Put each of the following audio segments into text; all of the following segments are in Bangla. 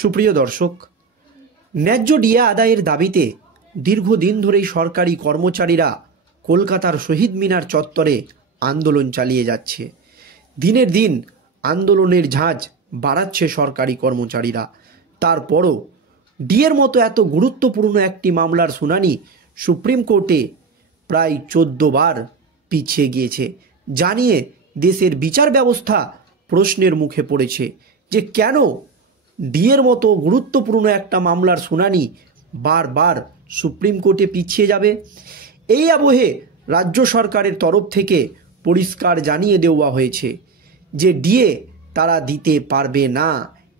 সুপ্রিয় দর্শক, ন্যায্য ডিএ আদায়ের দাবিতে দীর্ঘদিন ধরেই সরকারি কর্মচারীরা কলকাতার শহীদ মিনার চত্বরে আন্দোলন চালিয়ে যাচ্ছে। দিনের দিন আন্দোলনের ঝাঁজ বাড়াচ্ছে সরকারি কর্মচারীরা। তারপরও ডিএর মতো এত গুরুত্বপূর্ণ একটি মামলার শুনানি সুপ্রিম কোর্টে প্রায় 14 বার পিছিয়ে গিয়েছে। জানিয়ে দেশের বিচার ব্যবস্থা প্রশ্নের মুখে পড়েছে যে কেন ডিএর মতো গুরুত্বপূর্ণ একটা মামলার শুনানি বারবার সুপ্রিম কোর্টে পিছিয়ে যাবে। এই আবহে রাজ্য সরকারের তরফ থেকে পরিষ্কার জানিয়ে দেওয়া হয়েছে যে ডিএ তারা দিতে পারবে না।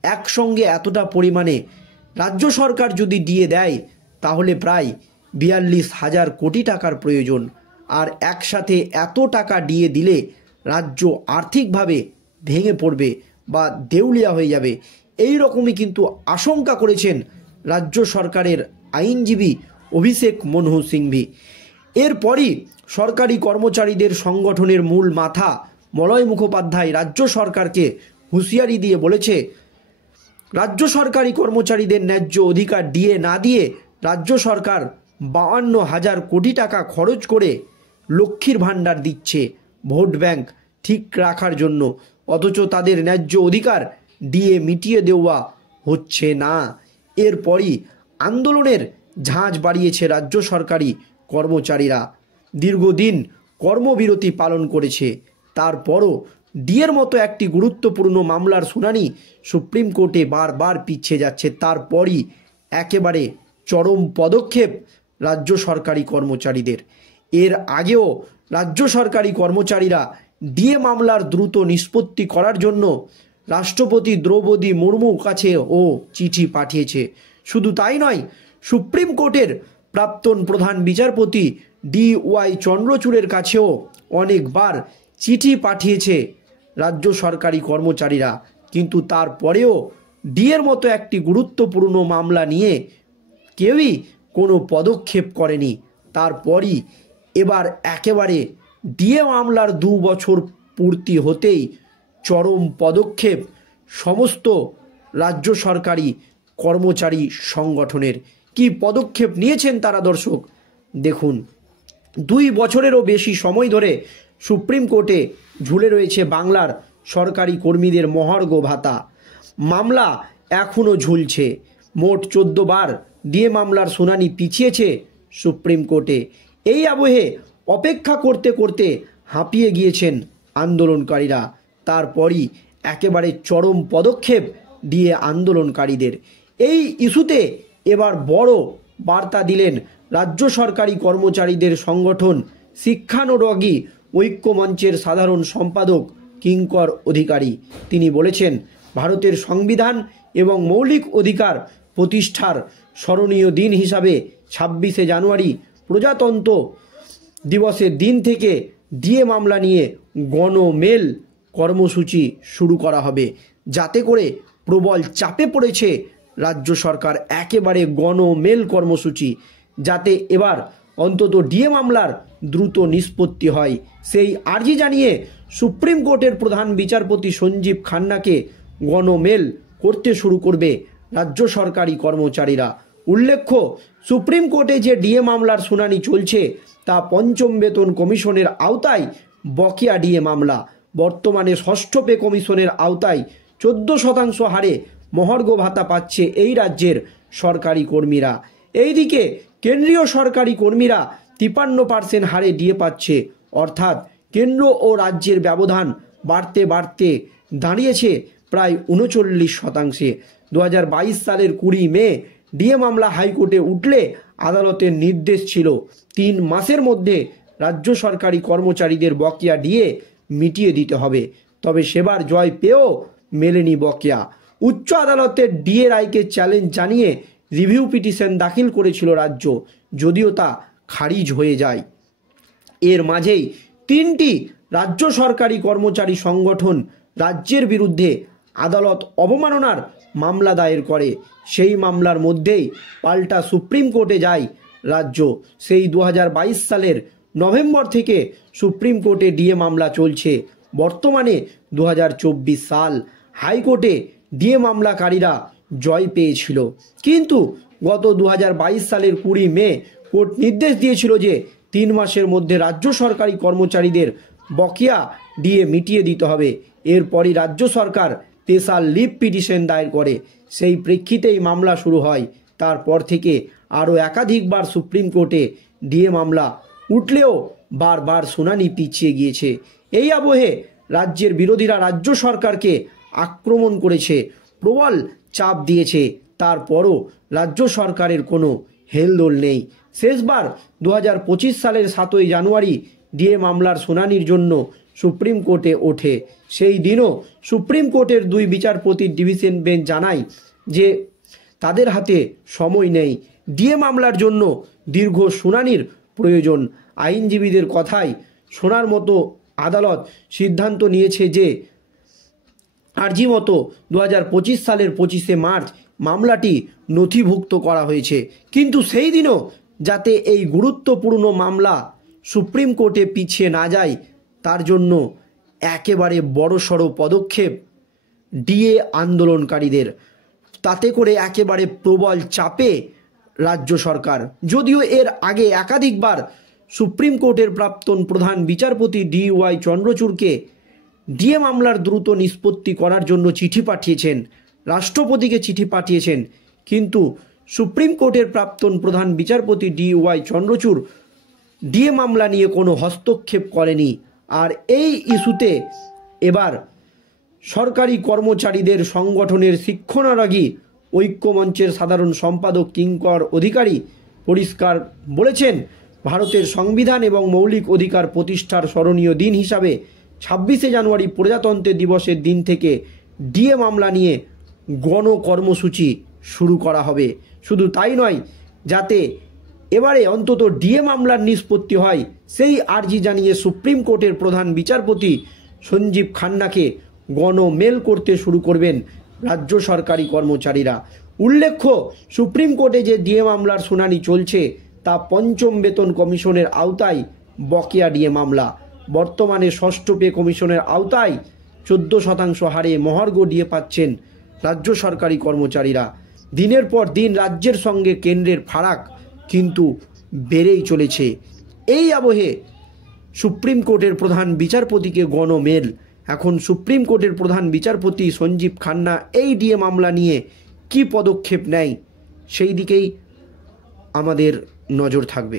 একসঙ্গে এতটা পরিমাণে রাজ্য সরকার যদি ডিএ দেয় তাহলে প্রায় 42,000 কোটি টাকার প্রয়োজন। আর একসাথে এত টাকা ডিএ দিলে রাজ্য আর্থিকভাবে ভেঙে পড়বে বা দেউলিয়া হয়ে যাবে, এই রকমই কিন্তু আশঙ্কা করেছেন রাজ্য সরকারের আইনজীবী অভিষেক মনু সিংভি। এরপরই সরকারি কর্মচারীদের সংগঠনের মূল মাথা মলয় মুখোপাধ্যায় রাজ্য সরকারকে হুঁশিয়ারি দিয়ে বলেছে, রাজ্য সরকারি কর্মচারীদের ন্যায্য অধিকার ডিএ না দিয়ে রাজ্য সরকার 52,000 কোটি টাকা খরচ করে লক্ষ্মীর ভাণ্ডার দিচ্ছে ভোট ব্যাংক ঠিক রাখার জন্য, অথচ তাদের ন্যায্য অধিকার ডিএ মিটিয়ে দেওয়া হচ্ছে না। এরপরই আন্দোলনের ঝাঁজ বাড়িয়েছে রাজ্য সরকারি কর্মচারীরা। দীর্ঘদিন কর্মবিরতি পালন করেছে, তারপরও ডিএর মতো একটি গুরুত্বপূর্ণ মামলার শুনানি সুপ্রিম কোর্টে বারবার পিছিয়ে যাচ্ছে। তারপরই একেবারে চরম পদক্ষেপ রাজ্য সরকারি কর্মচারীদের। এর আগেও রাজ্য সরকারি কর্মচারীরা ডিএ মামলার দ্রুত নিষ্পত্তি করার জন্য রাষ্ট্রপতি দ্রৌপদী মুর্মুর কাছেও চিঠি পাঠিয়েছে। শুধু তাই নয়, সুপ্রিম কোর্টের প্রাক্তন প্রধান বিচারপতি DY চন্দ্রচূড়ের কাছেও অনেকবার চিঠি পাঠিয়েছে রাজ্য সরকারি কর্মচারীরা, কিন্তু তারপরেও ডিএর মতো একটি গুরুত্বপূর্ণ মামলা নিয়ে কেউই কোনো পদক্ষেপ করেনি। তারপরই এবার একেবারে ডিএ মামলার 2 বছর পূর্তি হতেই চরম পদক্ষেপ সমস্ত রাজ্য সরকারি কর্মচারী সংগঠনের। কি পদক্ষেপ নিয়েছেন তারা দর্শক দেখুন। 2 বছরেরও বেশি সময় ধরে সুপ্রিম কোর্টে ঝুলে রয়েছে বাংলার সরকারি কর্মীদের মহার্ঘ ভাতা। মামলা এখনও ঝুলছে। মোট 14 বার ডিএ মামলার শুনানি পিছিয়েছে সুপ্রিম কোর্টে। এই আবহে অপেক্ষা করতে করতে হাঁপিয়ে গিয়েছেন আন্দোলনকারীরা। তারপরই একেবারে চরম পদক্ষেপ ডিএ আন্দোলনকারীদের। এই ইস্যুতে এবার বড় বার্তা দিলেন রাজ্য সরকারি কর্মচারীদের সংগঠন শিক্ষানুরাগী ঐক্য মঞ্চের সাধারণ সম্পাদক কিঙ্কর অধিকারী। তিনি বলেছেন, ভারতের সংবিধান এবং মৌলিক অধিকার প্রতিষ্ঠার স্মরণীয় দিন হিসাবে 26শে জানুয়ারি প্রজাতন্ত্র দিবসের দিন থেকে ডিএ মামলা নিয়ে গণমেল কর্মসূচি শুরু করা হবে। যাতে করে প্রবল চাপে পড়েছে রাজ্য সরকার, একেবারে গণমেল কর্মসূচি, যাতে এবার অন্তত ডিএ মামলার দ্রুত নিষ্পত্তি হয়, সেই আর্জি জানিয়ে সুপ্রিম কোর্টের প্রধান বিচারপতি সঞ্জীব খান্নাকে গণমেল করতে শুরু করবে রাজ্য সরকারি কর্মচারীরা। উল্লেখ্য, সুপ্রিম কোর্টে যে ডিএ মামলার শুনানি চলছে তা পঞ্চম বেতন কমিশনের আওতায় বকেয়া ডিএ মামলা। বর্তমানে ষষ্ঠ পে কমিশনের আওতায় 14% হারে মহার্ঘ ভাতা পাচ্ছে এই রাজ্যের সরকারি কর্মীরা। এইদিকে কেন্দ্রীয় সরকারি কর্মীরা 53% হারে ডিএ পাচ্ছে, অর্থাৎ কেন্দ্র ও রাজ্যের ব্যবধান বাড়তে বাড়তে দাঁড়িয়েছে প্রায় 39%। 2022 সালের 20 মে ডিএ মামলা হাইকোর্টে উঠলে আদালতের নির্দেশ ছিল 3 মাসের মধ্যে রাজ্য সরকারি কর্মচারীদের বকেয়া ডিএ মিটিয়ে দিতে হবে। তবে সেবার জয় পেয়েও মেলেনি বকেয়া। উচ্চ আদালতের ডিএ রায়কে চ্যালেঞ্জ জানিয়ে রিভিউ পিটিশন দাখিল করেছিল রাজ্য, যদিও তা খারিজ হয়ে যায়। এর মাঝেই 3টি রাজ্য সরকারি কর্মচারী সংগঠন রাজ্যের বিরুদ্ধে আদালত অবমাননার মামলা দায়ের করে। সেই মামলার মধ্যেই পাল্টা সুপ্রিম কোর্টে যায় রাজ্য। সেই 2022 সালের নভেম্বর থেকে সুপ্রিম কোর্টে ডিএ মামলা চলছে। বর্তমানে 2024 সাল। হাইকোর্টে ডিএ মামলাকারীরা জয় পেয়েছিল। কিন্তু গত 2022 সালের 20 মে কোর্ট নির্দেশ দিয়েছিল যে 3 মাসের মধ্যে রাজ্য সরকারি কর্মচারীদের বকেয়া ডিএ মিটিয়ে দিতে হবে। এরপরই রাজ্য সরকার স্পেশাল লিভ পিটিশন দায়ের করে। সেই প্রেক্ষিতেই মামলা শুরু হয়। তারপর থেকে আরও একাধিকবার সুপ্রিম কোর্টে ডিএ মামলা উঠলেও বারবার শুনানি পিছিয়ে গিয়েছে। এই আবহে রাজ্যের বিরোধীরা রাজ্য সরকারকে আক্রমণ করেছে, প্রবল চাপ দিয়েছে। তারপরও রাজ্য সরকারের কোনো হেলদোল নেই। শেষবার 2025 সালের 7ই জানুয়ারি ডিএ মামলার শুনানির জন্য সুপ্রিম কোর্টে ওঠে। সেই দিনও সুপ্রিম কোর্টের 2 বিচারপতির ডিভিশন বেঞ্চ জানায় যে তাদের হাতে সময় নেই, ডিএ মামলার জন্য দীর্ঘ শুনানির প্রয়োজন। আইনজীবীদের কথাই শোনার মতো আদালত সিদ্ধান্ত নিয়েছে যে আর্জি মতো 2025 সালের 25শে মার্চ মামলাটি নথিভুক্ত করা হয়েছে। কিন্তু সেই দিনও যাতে এই গুরুত্বপূর্ণ মামলা সুপ্রিম কোর্টে পিছিয়ে না যায়, তার জন্য একেবারে বড়সড় পদক্ষেপ ডিএ আন্দোলনকারীদের। তাতে করে একেবারে প্রবল চাপে রাজ্য সরকার। যদিও এর আগে একাধিকবার সুপ্রিম কোর্টের প্রাক্তন প্রধান বিচারপতি DY চন্দ্রচূড়কে ডিএ মামলার দ্রুত নিষ্পত্তি করার জন্য চিঠি পাঠিয়েছেন, রাষ্ট্রপতিকে চিঠি পাঠিয়েছেন, কিন্তু সুপ্রিম কোর্টের প্রাক্তন প্রধান বিচারপতি DY চন্দ্রচূড় ডিএ মামলা নিয়ে কোনো হস্তক্ষেপ করেনি। আর এই ইস্যুতে এবার সরকারি কর্মচারীদের সংগঠনের শিক্ষানুরাগী ঐক্যমঞ্চের সাধারণ সম্পাদক কিঙ্কর অধিকারী পরিষ্কার বলেছেন, ভারতের সংবিধান এবং মৌলিক অধিকার প্রতিষ্ঠার স্মরণীয় দিন হিসাবে 26শে জানুয়ারি প্রজাতন্ত্র দিবসের দিন থেকে ডিএ মামলা নিয়ে গণকর্মসূচি শুরু করা হবে। শুধু তাই নয়, যাতে এবারে অন্তত ডিএ মামলার নিষ্পত্তি হয় সেই আর্জি জানিয়ে সুপ্রিম কোর্টের প্রধান বিচারপতি সঞ্জীব খান্নাকে গণমেল করতে শুরু করবেন রাজ্য সরকারি কর্মচারীরা। উল্লেখ্য, সুপ্রিম কোর্টে যে ডিএ মামলার শুনানি চলছে তা 5ম বেতন কমিশনের আওতায় বকেয়া ডিএ মামলা। বর্তমানে 6ষ্ঠ পে কমিশনের আওতায় 14% হারে মহার্ঘ ডিএ পাচ্ছেন রাজ্য সরকারি কর্মচারীরা। দিনের পর দিন রাজ্যের সঙ্গে কেন্দ্রের ফারাক কিন্তু বেড়েই চলেছে। এই আবহে সুপ্রিম কোর্টের প্রধান বিচারপতিকে গণমেল। এখন সুপ্রিম কোর্টের প্রধান বিচারপতি সঞ্জীব খান্না এই ডিএ মামলা নিয়ে কি পদক্ষেপ নেয় সেই দিকেই আমাদের নজর থাকবে।